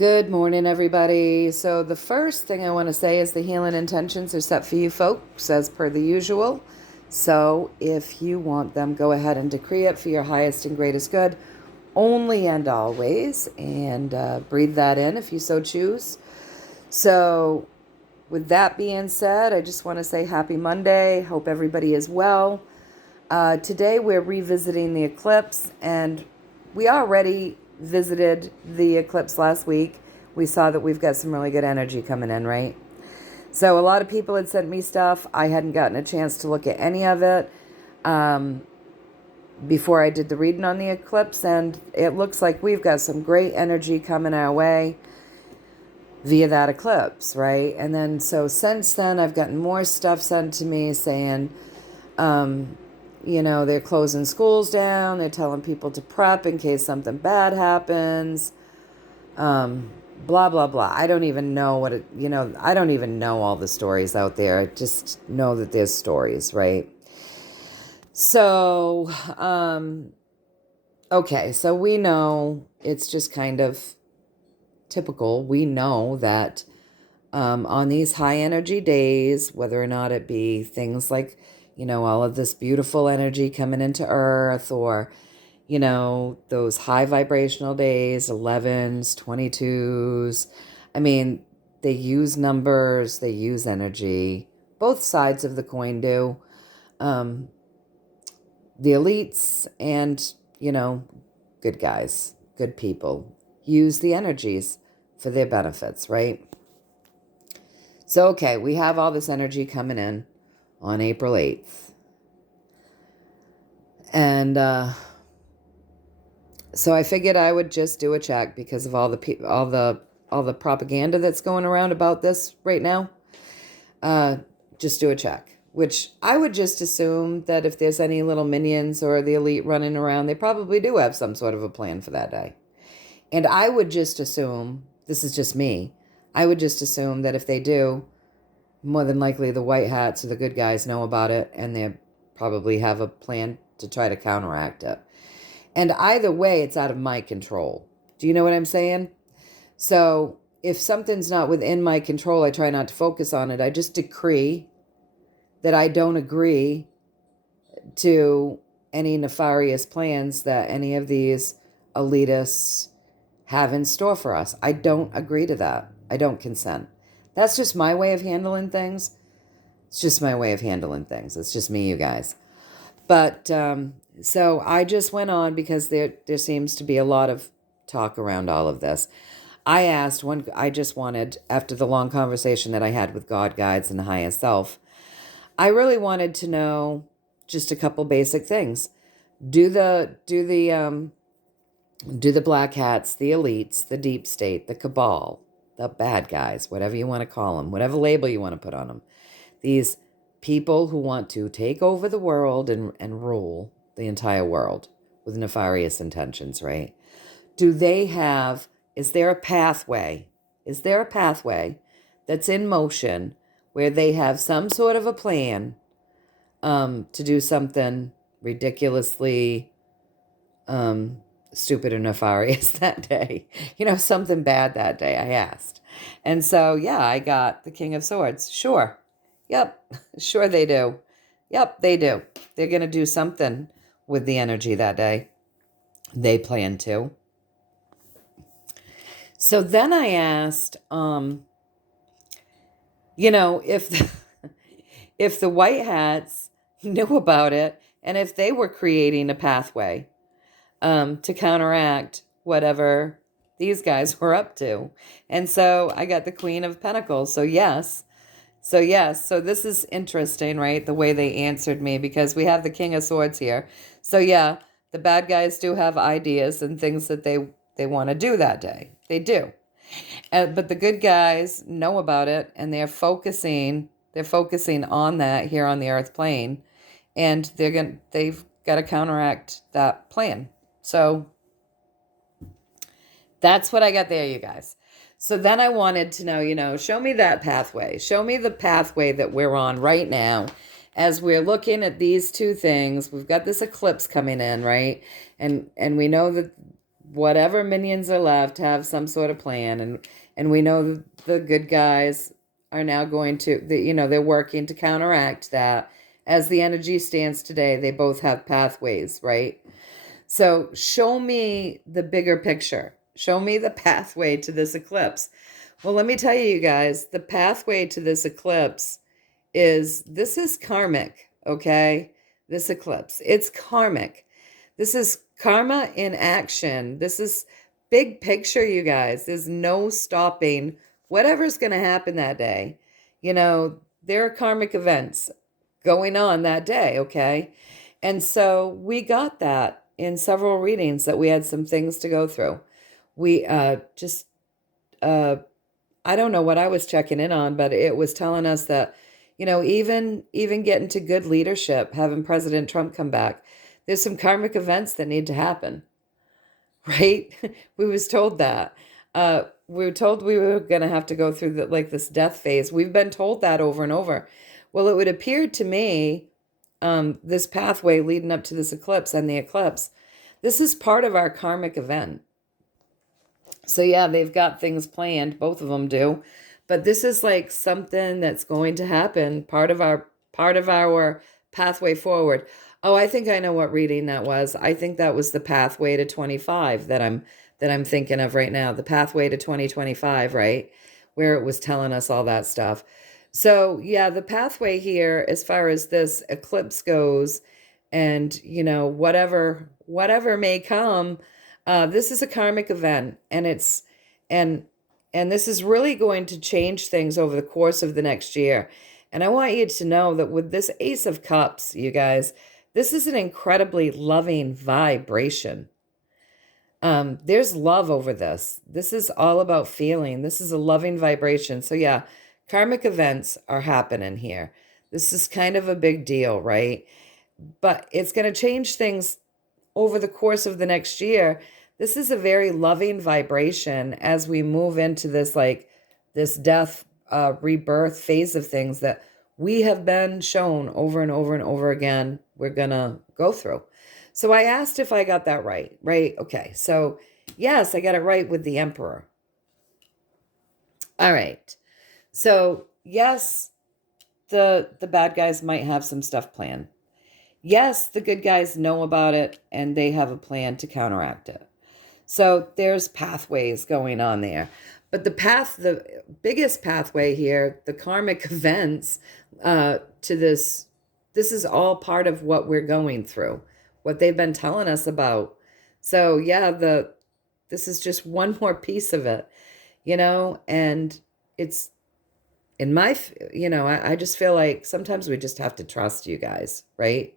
Good morning, everybody. So, the first thing I want to say is the healing intentions are set for you folks as per the usual. So, if you want them, go ahead and decree it for your highest and greatest good, only and always, and breathe that in if you so choose. So, with that being said, I just want to say happy Monday. Hope everybody is well. Today, we're revisiting the eclipse, and we already visited the eclipse last week. We saw that we've got some really good energy coming in, right? So a lot of people had sent me stuff. I hadn't gotten a chance to look at any of it before I did the reading on the eclipse, and it looks like we've got some great energy coming our way via that eclipse, right? And then so since then, I've gotten more stuff sent to me saying, they're closing schools down. They're telling people to prep in case something bad happens. Blah, blah, blah. I don't even know I don't even know all the stories out there. I just know that there's stories, right? So, okay. So we know it's just kind of typical. We know that on these high energy days, whether or not it be things like, all of this beautiful energy coming into Earth, or, those high vibrational days, 11s, 22s. I mean, they use numbers, they use energy. Both sides of the coin do. The elites and, good guys, good people use the energies for their benefits, right? So, okay, we have all this energy coming in on April 8th. And so I figured I would just do a check because of all the propaganda that's going around about this right now. Just do a check, which I would just assume that if there's any little minions or the elite running around, they probably do have some sort of a plan for that day. And I would just assume, this is just me, I would just assume that if they do, more than likely the white hats or the good guys know about it, and they probably have a plan to try to counteract it. And either way, it's out of my control. Do you know what I'm saying? So if something's not within my control, I try not to focus on it. I just decree that I don't agree to any nefarious plans that any of these elitists have in store for us. I don't agree to that. I don't consent. That's just my way of handling things. It's just my way of handling things. It's just me, you guys. But so I just went on because there seems to be a lot of talk around all of this. I just wanted, after the long conversation that I had with God, guides, and the highest self, I really wanted to know just a couple basic things. Do the black hats, the elites, the deep state, the cabal, the bad guys, whatever you want to call them, whatever label you want to put on them, these people who want to take over the world and rule the entire world with nefarious intentions, right? Is there a pathway? Is there a pathway that's in motion where they have some sort of a plan to do something ridiculously stupid or nefarious that day? Something bad that day, I asked. And so, yeah, I got the King of Swords. Sure. Yep. Sure they do. Yep, they do. They're going to do something with the energy that day. They plan to. So then I asked, if the white hats knew about it and if they were creating a pathway to counteract whatever these guys were up to. And so I got the Queen of Pentacles. So yes. So this is interesting, right? The way they answered me, because we have the King of Swords here. So yeah, the bad guys do have ideas and things that they want to do that day. They do. But the good guys know about it, and they're focusing on that here on the earth plane, and they've got to counteract that plan. So that's what I got there, you guys. So then I wanted to know, show me that pathway. Show me the pathway that we're on right now as we're looking at these two things. We've got this eclipse coming in, right? And we know that whatever minions are left have some sort of plan, and we know the good guys are now going to, they're working to counteract that. As the energy stands today, they both have pathways, right? So show me the bigger picture. Show me the pathway to this eclipse. Well, let me tell you guys, the pathway to this eclipse this is karmic, okay? This eclipse, it's karmic. This is karma in action. This is big picture, you guys. There's no stopping whatever's going to happen that day. There are karmic events going on that day, okay? And so we got that in several readings, that we had some things to go through. We just, I don't know what I was checking in on, but it was telling us that, even getting to good leadership, having President Trump come back, there's some karmic events that need to happen, right? We was told that. We were told we were going to have to go through this death phase. We've been told that over and over. Well, it would appear to me, this pathway leading up to this eclipse and the eclipse, this is part of our karmic event. So yeah, they've got things planned, both of them do, but this is like something that's going to happen, part of our pathway forward. Oh, I think I know what reading that was. I think that was the pathway to 25 that I'm thinking of right now, the pathway to 2025, right? Where it was telling us all that stuff. So yeah, the pathway here, as far as this eclipse goes, and whatever may come, this is a karmic event, and this is really going to change things over the course of the next year. And I want you to know that with this Ace of Cups, you guys, this is an incredibly loving vibration. There's love over this. This is all about feeling. This is a loving vibration. So yeah, karmic events are happening here. This is kind of a big deal, right? But it's going to change things over the course of the next year. This is a very loving vibration as we move into this death, rebirth phase of things that we have been shown over and over and over again we're going to go through. So I asked if I got that right? Okay, so yes, I got it right with the Emperor. All right. So yes, the bad guys might have some stuff planned. Yes, the good guys know about it and they have a plan to counteract it. So there's pathways going on there. But the biggest pathway here, the karmic events to this is all part of what we're going through, what they've been telling us about. So yeah, this is just one more piece of it, and it's in my, I just feel like sometimes we just have to trust you guys, right?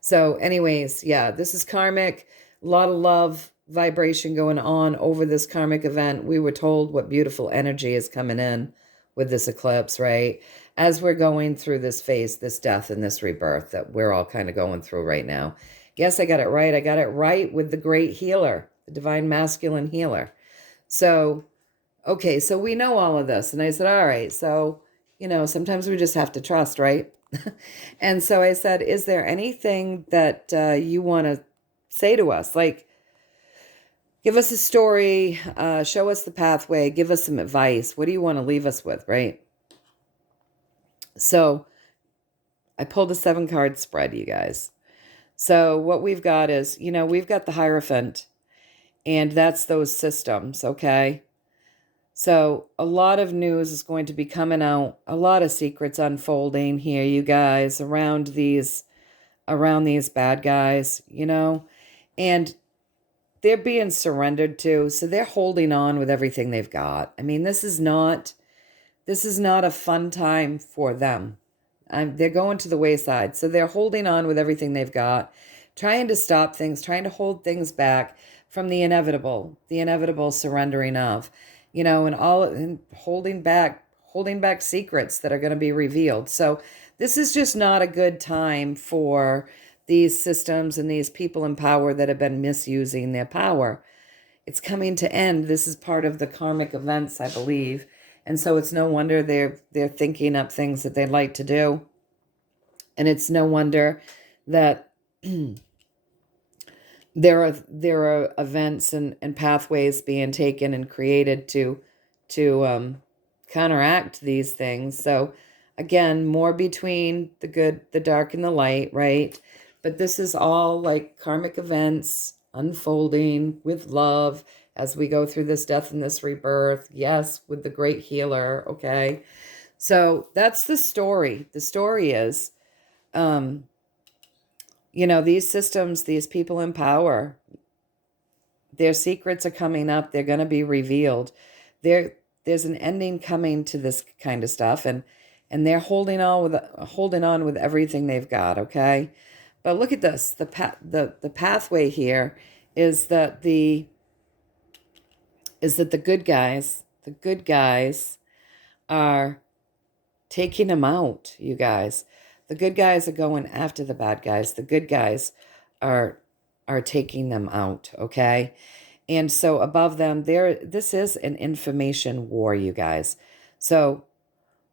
So anyways, yeah, this is karmic, a lot of love vibration going on over this karmic event. We were told what beautiful energy is coming in with this eclipse, right? As we're going through this phase, this death and this rebirth that we're all kind of going through right now. Yes, I got it right. I got it right with the great healer, the divine masculine healer. So, okay, so we know all of this. And I said, all right, so, sometimes we just have to trust, right? And so I said, is there anything that you want to say to us? Like, give us a story, show us the pathway, give us some advice. What do you want to leave us with, right? So I pulled a 7-card spread, you guys. So what we've got is, we've got the Hierophant, and that's those systems, okay? So a lot of news is going to be coming out, a lot of secrets unfolding here, you guys, around these bad guys, and they're being surrendered to, so they're holding on with everything they've got. I mean, this is not a fun time for them. They're going to the wayside, so they're holding on with everything they've got, trying to stop things, trying to hold things back from the inevitable surrendering of, and holding back secrets that are going to be revealed. So this is just not a good time for these systems and these people in power that have been misusing their power. It's coming to end. This is part of the karmic events, I believe. And so it's no wonder they're thinking up things that they'd like to do. And it's no wonder that, there are events and pathways being taken and created to counteract these things. So again, more between the good, the dark, and the light, right? But this is all like karmic events unfolding with love as we go through this death and this rebirth. Yes, with the great healer. Okay. So that's the story. The story is, these systems, these people in power, their secrets are coming up. They're going to be revealed. There's an ending coming to this kind of stuff, and they're holding on with everything they've got. Okay, but look at this. The pathway here is that the good guys are taking them out. You guys, the good guys are going after the bad guys. The good guys are taking them out. Okay. And so above them, this is an information war, you guys. So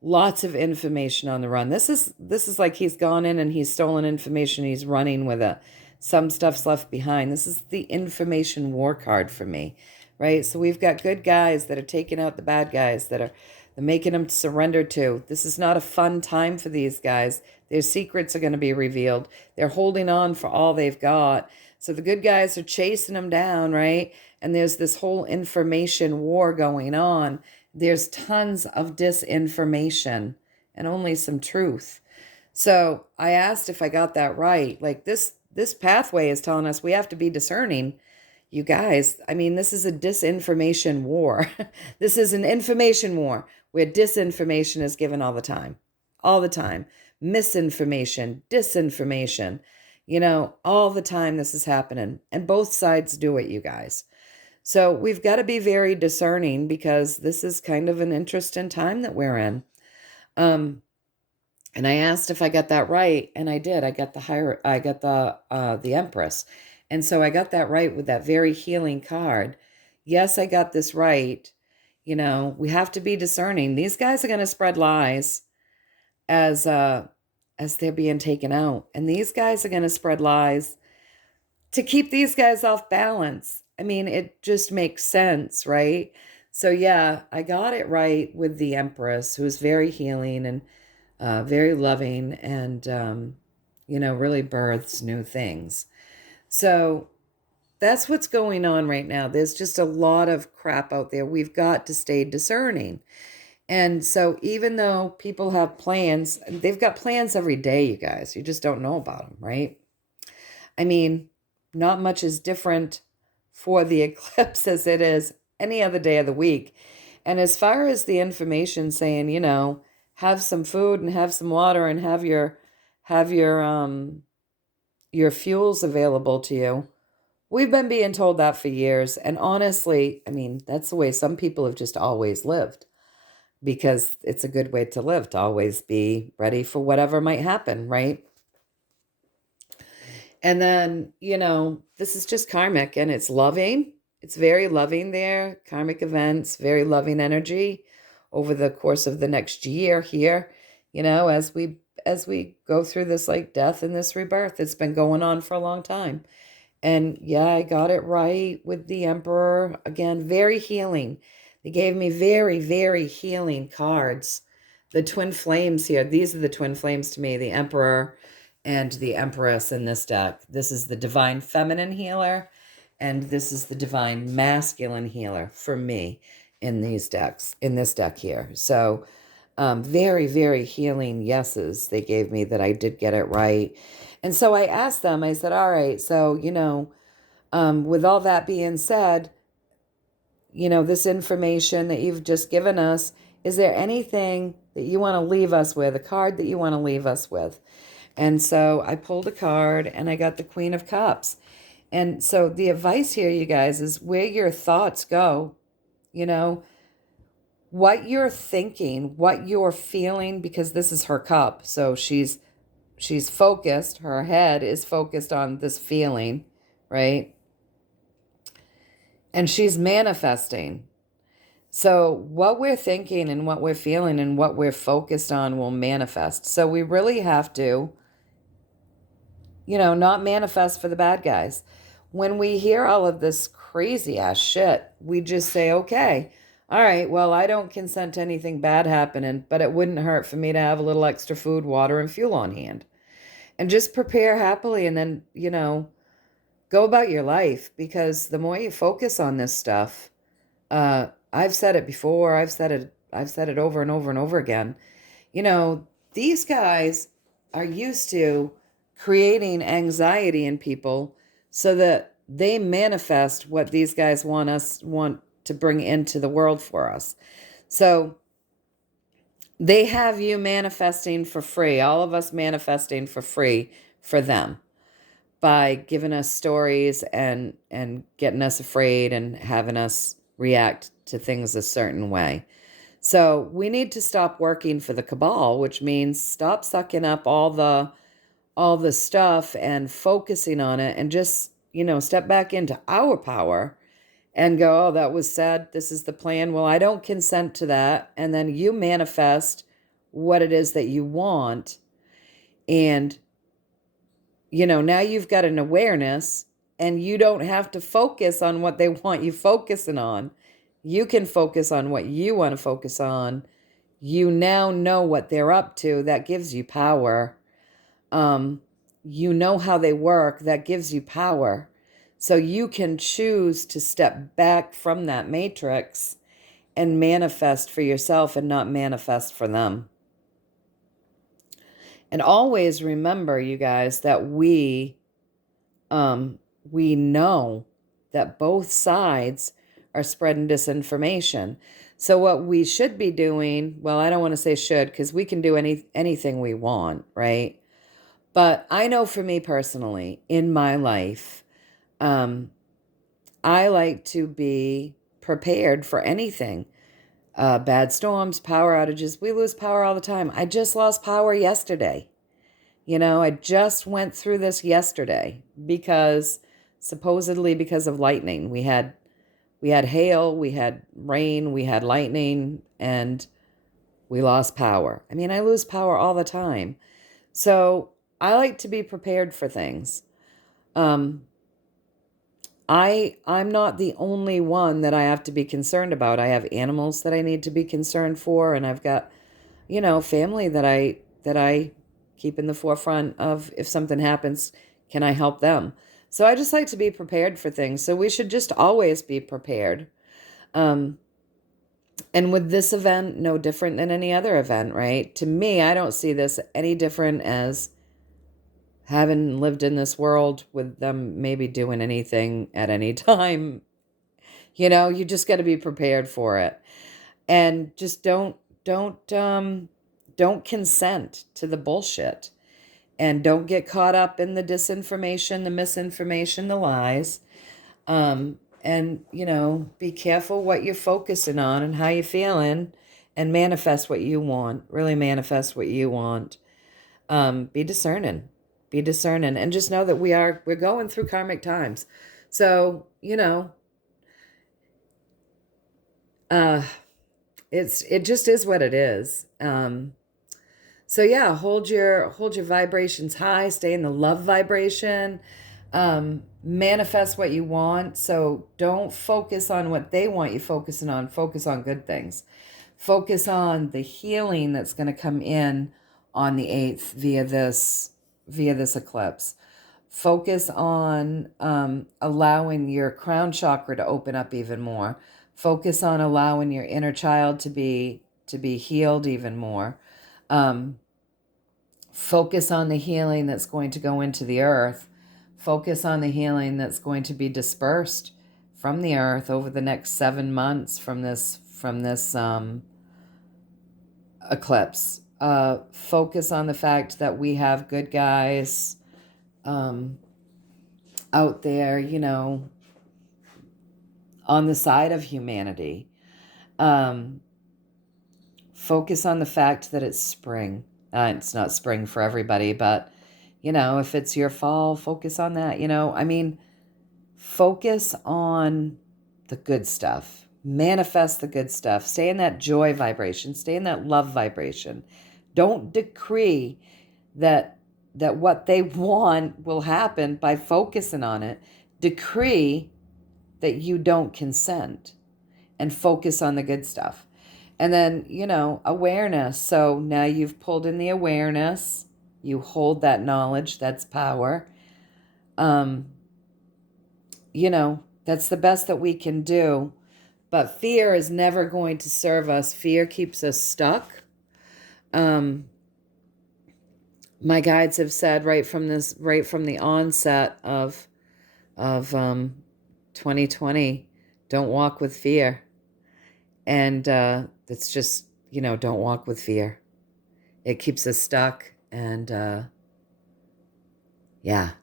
lots of information on the run. This is like he's gone in and he's stolen information. He's running with it. Some stuff's left behind. This is the information war card for me, right? So we've got good guys that are taking out the bad guys, that are making them surrender to. This is not a fun time for these guys. Their secrets are going to be revealed. They're holding on for all they've got. So the good guys are chasing them down, right? And there's this whole information war going on. There's tons of disinformation and only some truth. So I asked if I got that right. Like this pathway is telling us we have to be discerning. You guys, I mean, this is a disinformation war. This is an information war where disinformation is given all the time. All the time. Misinformation, disinformation. All the time this is happening. And both sides do it, you guys. So we've got to be very discerning because this is kind of an interesting time that we're in. And I asked if I got that right, and I did. I got the Empress. And so I got that right with that very healing card. Yes, I got this right. We have to be discerning. These guys are going to spread lies as they're being taken out. And these guys are going to spread lies to keep these guys off balance. I mean, it just makes sense, right? So yeah, I got it right with the Empress, who's very healing and very loving and, really births new things. So that's what's going on right now. There's just a lot of crap out there. We've got to stay discerning. And so even though people have plans, they've got plans every day, you guys. You just don't know about them, right? I mean, not much is different for the eclipse as it is any other day of the week. And as far as the information saying, have some food and have some water and have your fuels available to you. We've been being told that for years. And honestly, I mean, that's the way some people have just always lived, because it's a good way to live, to always be ready for whatever might happen, right? And then, this is just karmic and it's loving. It's very loving there. Karmic events, very loving energy over the course of the next year here, as we go through this like death and this rebirth. It's been going on for a long time. And yeah, I got it right with the Emperor. Again, very healing. They gave me very, very healing cards. The twin flames here. These are the twin flames to me, the Emperor and the Empress in this deck. This is the divine feminine healer, and this is the divine masculine healer for me in this deck here. So very, very healing yeses they gave me that I did get it right. And so I asked them, I said, all right, so, with all that being said, this information that you've just given us, is there anything that you want to leave us with, a card that you want to leave us with? And so I pulled a card and I got the Queen of Cups. And so the advice here, you guys, is where your thoughts go, what you're thinking, what you're feeling, because this is her cup. So she's focused, her head is focused on this feeling, right? And she's manifesting. So what we're thinking and what we're feeling and what we're focused on will manifest. So we really have to, not manifest for the bad guys. when we hear all of this crazy ass shit, we just say, okay, all right, well, I don't consent to anything bad happening, but it wouldn't hurt for me to have a little extra food, water, and fuel on hand. And just prepare happily and then, go about your life, because the more you focus on this stuff, I've said it before, I've said it over and over and over again. These guys are used to creating anxiety in people so that they manifest what these guys want to bring into the world for us. So they have you manifesting for free, all of us manifesting for free for them, by giving us stories and getting us afraid and having us react to things a certain way. So we need to stop working for the cabal, which means stop sucking up all the stuff and focusing on it, and just, step back into our power and go, oh, that was said, this is the plan. Well, I don't consent to that. And then you manifest what it is that you want. And, now you've got an awareness, and you don't have to focus on what they want you focusing on. You can focus on what you want to focus on. You now know what they're up to. That gives you power. You know how they work. That gives you power. So you can choose to step back from that matrix and manifest for yourself and not manifest for them. And always remember, you guys, that we know that both sides are spreading disinformation. So what we should be doing, well, I don't want to say should, because we can do anything we want, right? But I know for me personally, in my life, I like to be prepared for anything. Bad storms, power outages. We lose power all the time. I just lost power yesterday. I just went through this yesterday supposedly because of lightning. We had hail, we had rain, we had lightning, and we lost power. I mean, I lose power all the time. So I like to be prepared for things. I'm not the only one that I have to be concerned about. I have animals that I need to be concerned for, and I've got, family that I keep in the forefront of. If something happens, can I help them? So I just like to be prepared for things. So we should just always be prepared. And with this event, no different than any other event, right? To me, I don't see this any different as having lived in this world with them maybe doing anything at any time. You just got to be prepared for it. And just don't consent to the bullshit. And don't get caught up in the disinformation, the misinformation, the lies. And, be careful what you're focusing on and how you're feeling, and manifest what you want. Really manifest what you want. Be discerning. Be discerning. And just know that we're going through karmic times. So, it just is what it is. So yeah, hold your vibrations high, stay in the love vibration, manifest what you want. So don't focus on what they want you focusing on. Focus on good things. Focus on the healing that's going to come in on the 8th via this eclipse. Focus on allowing your crown chakra to open up even more. Focus on allowing your inner child to be healed even more. Focus on the healing that's going to go into the earth. Focus on the healing that's going to be dispersed from the earth over the next 7 months from this eclipse. Focus on the fact that we have good guys out there, on the side of humanity. Focus on the fact that it's spring. It's not spring for everybody, but, if it's your fall, focus on that. Focus on the good stuff. Manifest the good stuff. Stay in that joy vibration. Stay in that love vibration. Don't decree that what they want will happen by focusing on it. decree that you don't consent and focus on the good stuff. And then, awareness. So now you've pulled in the awareness. You hold that knowledge. That's power. That's the best that we can do. But fear is never going to serve us. Fear keeps us stuck. My guides have said right from the onset of 2020, don't walk with fear. And it's just, don't walk with fear. It keeps us stuck. And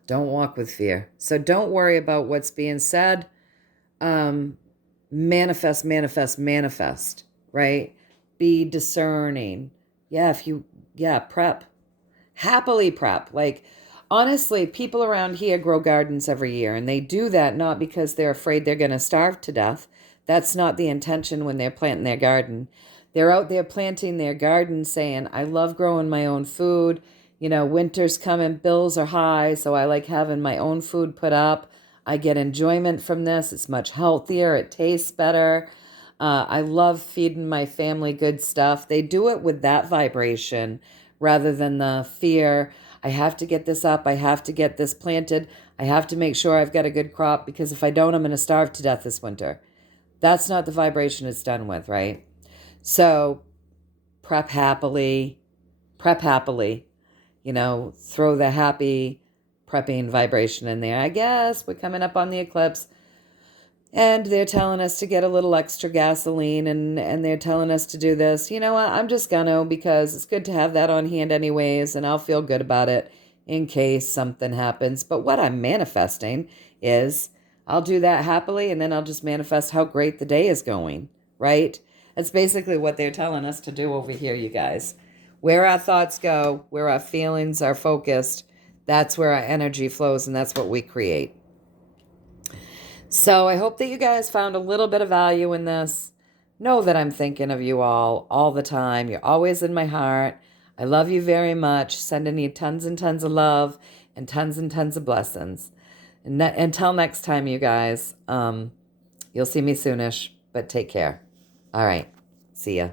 don't walk with fear. So don't worry about what's being said. Manifest, manifest, manifest, right? Be discerning. Prep. Happily prep. Like, honestly, people around here grow gardens every year, and they do that not because they're afraid they're going to starve to death. That's not the intention when they're planting their garden. They're out there planting their garden saying, I love growing my own food. Winter's coming, bills are high, so I like having my own food put up. I get enjoyment from this. It's much healthier. It tastes better. I love feeding my family good stuff. They do it with that vibration rather than the fear. I have to get this up. I have to get this planted. I have to make sure I've got a good crop because if I don't, I'm going to starve to death this winter. That's not the vibration it's done with, right? So prep happily. Throw the happy prepping vibration in there. I guess we're coming up on the eclipse. And they're telling us to get a little extra gasoline and they're telling us to do this. You know what? I'm just gonna, because it's good to have that on hand anyways, and I'll feel good about it in case something happens. But what I'm manifesting is I'll do that happily, and then I'll just manifest how great the day is going, right? That's basically what they're telling us to do over here, you guys. Where our thoughts go, where our feelings are focused, that's where our energy flows, and that's what we create. So I hope that you guys found a little bit of value in this. Know that I'm thinking of you all the time. You're always in my heart. I love you very much. Sending you tons and tons of love and tons of blessings. And until next time, you guys, you'll see me soonish, but take care. All right. See ya.